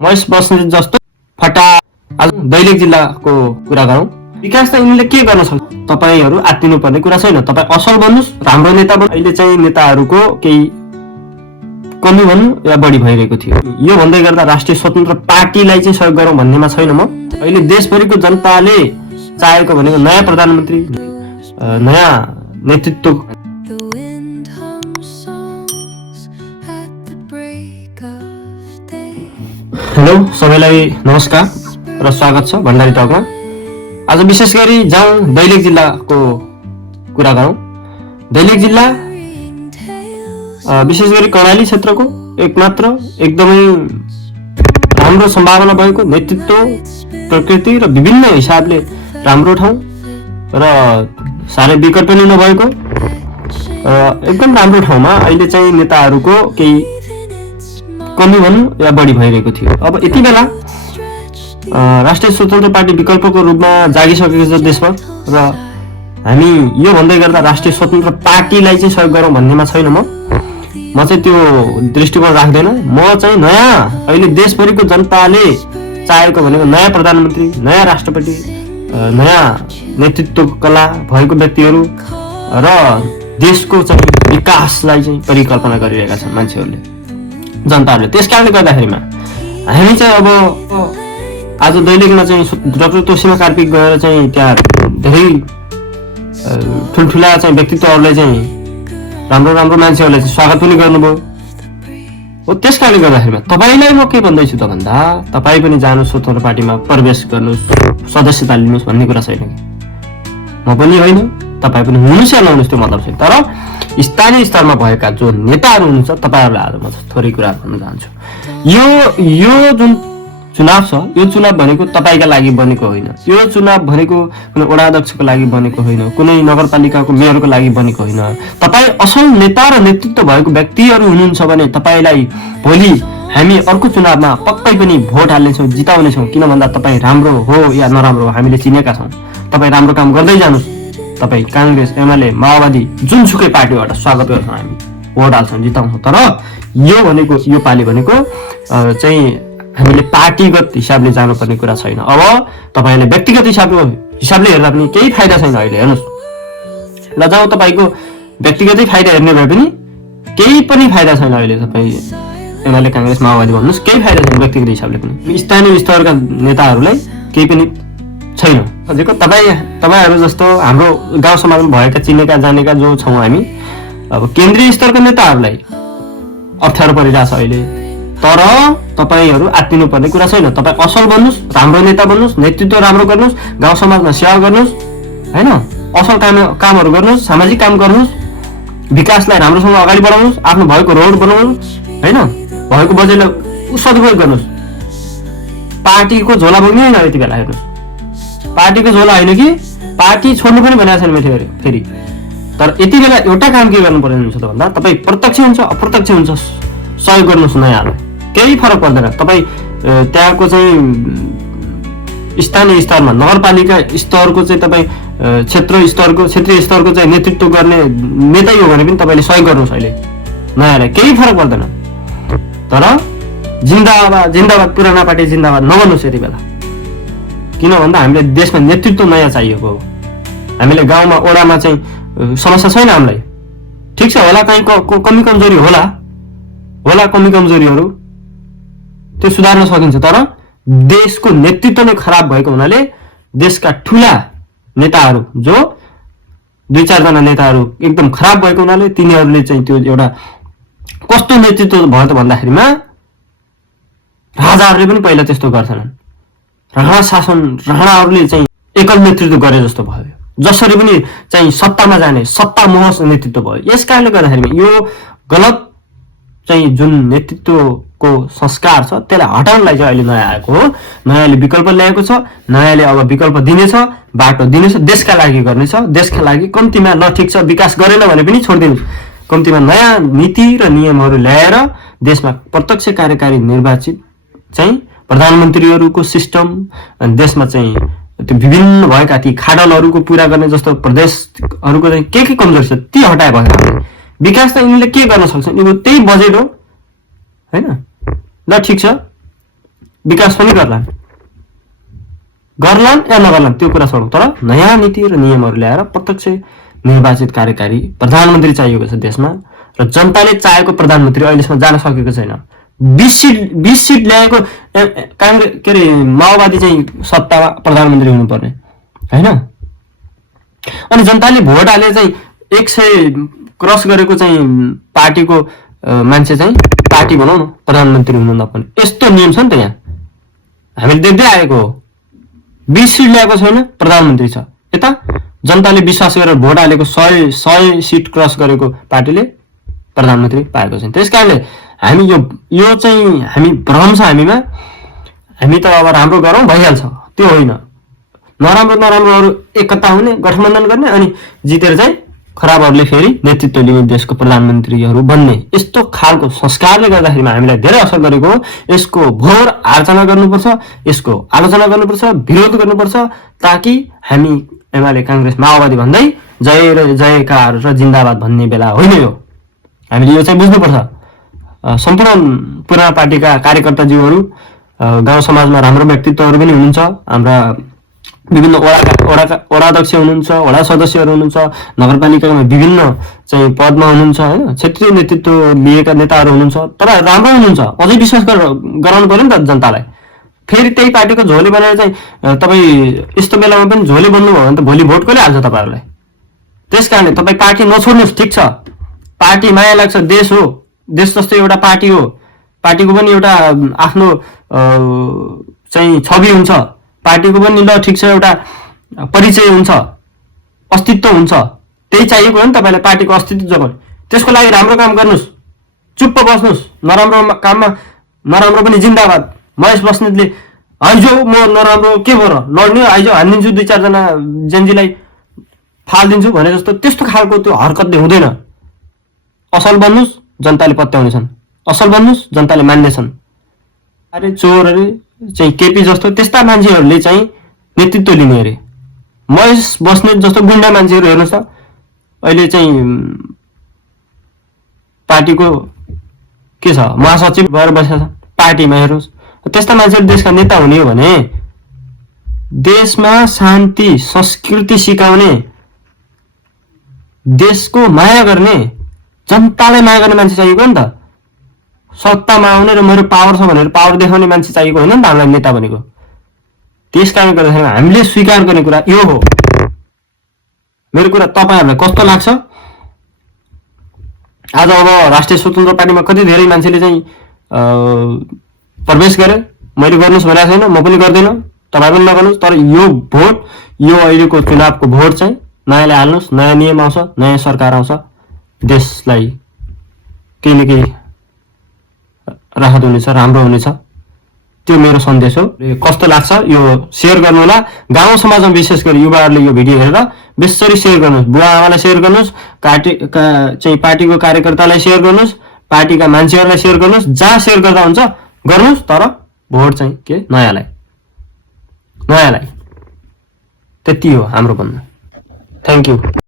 महेश बस्नेत जस्तो फटा आज दैलेख जिल्लाको कुरा गरौँ। विकास त यिनले के गर्न सक्छ? तपाईहरू आत्तिनु पर्ने कुरा छैन। तपाईँ असल बन्नुस्, राम्रो नेता बन्नु। अहिले चाहिँ नेताहरूको केही कमी भनौँ या बढी भइरहेको थियो। यो भन्दै गर्दा राष्ट्रिय स्वतन्त्र पार्टीलाई चाहिँ सहयोग गरौँ भन्नेमा छैन म। अहिले देशभरिको जनताले चाहेको भनेको नयाँ प्रधानमन्त्री, नयाँ नेतृत्व। हेलो सबैलाई नमस्कार र स्वागत छ भण्डारी टकमा। आज विशेष गरी जाउँ दैलेख जिल्लाको कुरा गरौँ। दैलेख जिल्ला विशेष गरी कर्णाली क्षेत्रको एकमात्र एकदमै राम्रो सम्भावना भएको, नेतृत्व, प्रकृति र विभिन्न हिसाबले राम्रो ठाउँ र साह्रै विकट पनि नभएको एकदम राम्रो ठाउँमा अहिले चाहिँ नेताहरूको केही कमी भनौँ या बढी भइरहेको थियो। अब यति बेला राष्ट्रिय स्वतन्त्र पार्टी विकल्पको रूपमा जागिसकेको छ देशभर र हामी यो भन्दै गर्दा राष्ट्रिय स्वतन्त्र पार्टीलाई चाहिँ सहयोग गरौँ भन्नेमा छैन म चाहिँ त्यो दृष्टिकोण राख्दैन। म चाहिँ नयाँ अहिले देशभरिको जनताले चाहेको भनेको नयाँ प्रधानमन्त्री, नयाँ राष्ट्रपति, नयाँ नेतृत्व कला भएको व्यक्तिहरू र देशको चाहिँ विकासलाई चाहिँ परिकल्पना गरिरहेका छन् मान्छेहरूले, जनताहरूले। त्यस कारणले गर्दाखेरिमा हामी चाहिँ अब आज दैलेखमा चाहिँ डाक्टर तोसीमा कार्तिक गएर चाहिँ त्यहाँ धेरै ठुल्ठुला चाहिँ व्यक्तित्वहरूलाई चाहिँ राम्रो राम्रो मान्छेहरूले चाहिँ स्वागत पनि गर्नुभयो हो। त्यस कारणले गर्दाखेरिमा तपाईँलाई म के भन्दैछु त भन्दा, तपाईँ पनि जानुहोस् स्वतन्त्र पार्टीमा प्रवेश गर्नुहोस्, सदस्यता लिनुहोस् भन्ने कुरा छैन कि। म पनि होइन, तपाईँ पनि हुनुहोस् या नहुनुहोस् त्यो मतलब छैन। तर स्थानीय स्तरमा भएका जो नेताहरू हुनुहुन्छ तपाईँहरूलाई आज म थोरै कुरा भन्न चाहन्छु। यो जुन चुनाव छ, यो चुनाव भनेको तपाईँका लागि बनेको होइन। यो चुनाव भनेको कुनै वडा अध्यक्षको लागि बनेको होइन, कुनै नगरपालिकाको मेयरको लागि बनेको होइन। तपाईँ असल नेता र नेतृत्व भएको व्यक्तिहरू हुनुहुन्छ भने तपाईँलाई भोलि हामी अर्को चुनावमा पक्कै पनि भोट हाल्नेछौँ, जिताउनेछौँ। किन भन्दा तपाईँ राम्रो हो या नराम्रो हो हामीले चिनेका छौँ। तपाईँ राम्रो काम गर्दै जानुहोस्, तपाईँ काङ्ग्रेस, एमाले, माओवादी जुनसुकै पार्टीबाट स्वागत गर्छौँ, हामी भोट हाल्छौँ, जिताउँछौँ। तर यो भनेको यो पालि भनेको चाहिँ हामीले पार्टीगत हिसाबले जानुपर्ने कुरा छैन। अब तपाईँले व्यक्तिगत हिसाबले हेर्दा पनि केही फाइदा छैन। अहिले हेर्नुहोस् ल, जाउँ तपाईँको व्यक्तिगतै फाइदा हेर्ने भए पनि केही पनि फाइदा छैन। अहिले तपाईँ एमाले, काङ्ग्रेस, माओवादी भन्नुहोस्, केही फाइदा छैन व्यक्तिगत हिसाबले पनि। स्थानीय स्तरका नेताहरूलाई केही पनि छैन। अझैको तपाईँहरू जस्तो हाम्रो गाउँ समाजमा भएका चिनेका जानेका जो छौँ हामी, अब केन्द्रीय स्तरका नेताहरूलाई अप्ठ्यारो परिरहेछ अहिले। तर तपाईँहरू आत्तिनु पर्ने कुरा छैन। तपाईँ असल बन्नुहोस्, राम्रो नेता बन्नुहोस्, नेतृत्व राम्रो गर्नुहोस्, गाउँ समाजमा सेवा गर्नुहोस्, होइन, असल कामहरू गर्नुहोस्, सामाजिक काम गर्नुहोस्, विकासलाई राम्रोसँग अगाडि बढाउनुहोस्, आफ्नो भएको रोड बनाउनुहोस्, होइन, भएको बजेटलाई सदुपयोग गर्नुहोस्। पार्टीको झोला बोक्ने होइन यति बेला। हेर्नुहोस्, पार्टीको झोला होइन कि पार्टी छोड्नु पनि भनेको छैन मैले फेरि। तर यति बेला एउटा काम के गर्नुपर्ने हुन्छ त भन्दा, तपाईँ प्रत्यक्ष हुन्छ अप्रत्यक्ष हुन्छ सहयोग गर्नुहोस् नयाँलाई, केही फरक पर्दैन। तपाईँ त्यहाँको चाहिँ स्थानीय स्तरमा नगरपालिका स्तरको चाहिँ तपाईँ क्षेत्रीय स्तरको चाहिँ नेतृत्व गर्ने नेतै हो भने पनि तपाईँले सहयोग गर्नुहोस् अहिले नयाँलाई, केही फरक पर्दैन। तर जिन्दाबाद पुराना पार्टी जिन्दाबाद नभन्नुहोस् यति बेला। किन भन्दा हामीले देशमा नेतृत्व नयाँ चाहिएको हो। हामीले गाउँमा वडामा चाहिँ समस्या छैन हामीलाई, ठिक छ, होला कहीँ कमी कमजोरी होला कमी कमजोरीहरू त्यो सुधार्न सकिन्छ। तर देशको नेतृत्व नै खराब भएको हुनाले देशका ठुला नेताहरू जो 2-4 जना नेताहरू एकदम खराब भएको हुनाले तिनीहरूले चाहिँ त्यो एउटा कस्तो नेतृत्व भयो त भन्दाखेरिमा राजाहरूले पनि पहिला त्यस्तो गर्छन्। राणाहरूले चाहिँ एकल नेतृत्व गरे जस्तो भयो। जसरी पनि चाहिँ सत्तामा जाने सत्ता मोह नेतृत्व भयो। यस कारणले गर्दाखेरि यो गलत चाहिँ जुन नेतृत्वको संस्कार छ त्यसलाई हटाउनलाई चाहिँ अहिले नयाँ आएको हो। नयाँले विकल्प ल्याएको छ, नयाँले अब विकल्प दिनेछ, बाटो दिनेछ, देशका लागि गर्नेछ। देशका लागि कम्तीमा ल ठिक छ विकास गरेन भने पनि छोडिदिनुहोस्, कम्तीमा नयाँ नीति र नियमहरू ल्याएर देशमा प्रत्यक्ष कार्यकारी निर्वाचित चाहिँ प्रधानमन्त्रीहरूको सिस्टम, देशमा चाहिँ त्यो विभिन्न भएका ती खाडलहरूको पुरा गर्ने जस्तो प्रदेशहरूको चाहिँ के कमजोरी छ ती हटाए भयो। विकास त यिनीहरूले के गर्न सक्छन्, यिनीहरू त्यही बजेट हो, होइन। ल ठिक छ, विकास पनि गर्लान् या नगर्लान् त्यो कुरा छोडौँ, तर नयाँ नीति र नियमहरू ल्याएर प्रत्यक्ष निर्वाचित कार्यकारी प्रधानमन्त्री चाहिएको छ देशमा, र जनताले चाहेको प्रधानमन्त्री अहिलेसम्म जान सकेको छैन। 20 सिट ल्याएको काङ्ग्रेस के अरे माओवादी चाहिँ सत्तामा प्रधानमन्त्री हुनुपर्ने होइन। अनि जनताले भोट हाले चाहिँ 100 क्रस गरेको चाहिँ पार्टीको मान्छे चाहिँ पार्टी बनाउँ न, प्रधानमन्त्री हुनु नपर्ने, यस्तो नियम छ नि त यहाँ, हामीले देख्दै आएको हो। 20 सिट ल्याएको छैन, प्रधानमन्त्री छ। यता जनताले विश्वास गरेर भोट हालेको 100 सिट क्रस गरेको पार्टीले प्रधानमन्त्री पाएको छैन। त्यसकारणले हामी यो चाहिँ हामी भ्रम छ हामीमा, हामी त अब राम्रो गरौँ भइहाल्छ, त्यो होइन। नराम्रोहरू एकता हुने, गठबन्धन गर्ने, अनि जितेर चाहिँ खराबहरूले फेरि नेतृत्व लिने देशको प्रधानमन्त्रीहरू बन्ने, यस्तो खालको संस्कारले गर्दाखेरि हामीलाई धेरै असर गरेको हो। यसको घोर आलोचना गर्नुपर्छ, यसको आलोचना गर्नुपर्छ, विरोध गर्नुपर्छ, ताकि हामी एमाले काङ्ग्रेस माओवादी भन्दै जय र जयकार र जिन्दाबाद भन्ने बेला होइन यो। हामीले यो चाहिँ बुझ्नुपर्छ। सम्पूर्ण पुराना पार्टीका कार्यकर्ताज्यूहरू, गाउँ समाजमा राम्रो व्यक्तित्वहरू पनि हुनुहुन्छ, हाम्रा विभिन्न वडाध्यक्ष हुनुहुन्छ, वडा सदस्यहरू हुनुहुन्छ, नगरपालिकामा विभिन्न चाहिँ पदमा हुनुहुन्छ होइन, क्षेत्रीय नेतृत्व लिएका नेताहरू हुनुहुन्छ, तर राम्रो हुनुहुन्छ। अझै विश्वास गराउनु पर्यो नि त जनतालाई। फेरि त्यही पार्टीको झोले बनाएर चाहिँ तपाईँ यस्तो बेलामा पनि झोले बन्नुभयो भने त भोलि भोट कसले हाल्छ तपाईँहरूलाई। त्यसकारणले तपाईँ पार्टी नछोड्नुहोस्, ठिक छ, पार्टी माया लाग्छ, देश हो, देश जस्तो एउटा पार्टी हो, पार्टीको पनि एउटा आफ्नो चाहिँ छवि हुन्छ, पार्टीको पनि ल ठिक छ एउटा परिचय हुन्छ, अस्तित्व हुन्छ, त्यही चाहिएको हो नि तपाईँलाई, पार्टीको अस्तित्व जगाउने। त्यसको लागि राम्रो काम गर्नुहोस्, चुप्प बस्नुहोस्, नराम्रो काममा नराम्रो पनि जिन्दाबाद। महेश बस्नेतले आइजो म नराम्रो के भएर लड्ने, आइजो हानिदिन्छु, 2-4 जना जेन्जीलाई फालिदिन्छु भने जस्तो त्यस्तो खालको त्यो हरकतले हुँदैन। असल बन्नुहोस्, जनताले पत्याउनेछन्, असल बन्नुहोस्, जनताले मान्नेछन्। अरे चोर अरे चाहिँ केपी जस्तो त्यस्ता मान्छेहरूले चाहिँ नेतृत्व लिने अरे, महेश बस्नेत जस्तो गुन्डा मान्छेहरू हेर्नुहोस् त, अहिले चाहिँ पार्टीको के छ महासचिव भएर बसेका छन् पार्टीमा। हेर्नुहोस्, त्यस्ता मान्छेहरू देशका नेता हुने हो भने देशमा शान्ति संस्कृति सिकाउने, देशको माया गर्ने, जनतालाई माया गर्ने मान्छे चाहिएको नि त। सत्तामा आउने र मेरो पावर छ भनेर पावर देखाउने मान्छे चाहिएको होइन नि त हामीलाई नेता भनेको। त्यस कारणले गर्दाखेरि हामीले स्वीकार गर्ने कुरा यो हो। मेरो कुरा तपाईँहरूलाई कस्तो लाग्छ? आज अब राष्ट्रिय स्वतन्त्र पार्टीमा कति धेरै मान्छेले चाहिँ प्रवेश गरे, मैले गर्नुहोस् भनेको छैन, म पनि गर्दिनँ, तपाईँ पनि नगर्नुहोस्, तर यो भोट, यो अहिलेको चुनावको भोट चाहिँ नयाँले हाल्नुहोस्, नयाँ नियम आउँछ, नयाँ सरकार आउँछ, देशलाई केही न केही राहत हुनेछ, राम्रो हुनेछ, त्यो मेरो सन्देश हो। कस्तो लाग्छ यो सेयर गर्नु होला। गाउँ समाजमा विशेष गरी युवाहरूले यो भिडियो हेरेर बेसरी सेयर गर्नुहोस्, बुवा आमालाई सेयर गर्नुहोस्, चाहिँ पार्टीको कार्यकर्तालाई सेयर गर्नुहोस्, पार्टीका मान्छेहरूलाई सेयर गर्नुहोस्, जहाँ सेयर गर्दा हुन्छ गर्नुहोस्, तर भोट चाहिँ के नयाँलाई त्यति हो हाम्रो भन्नु। Thank you.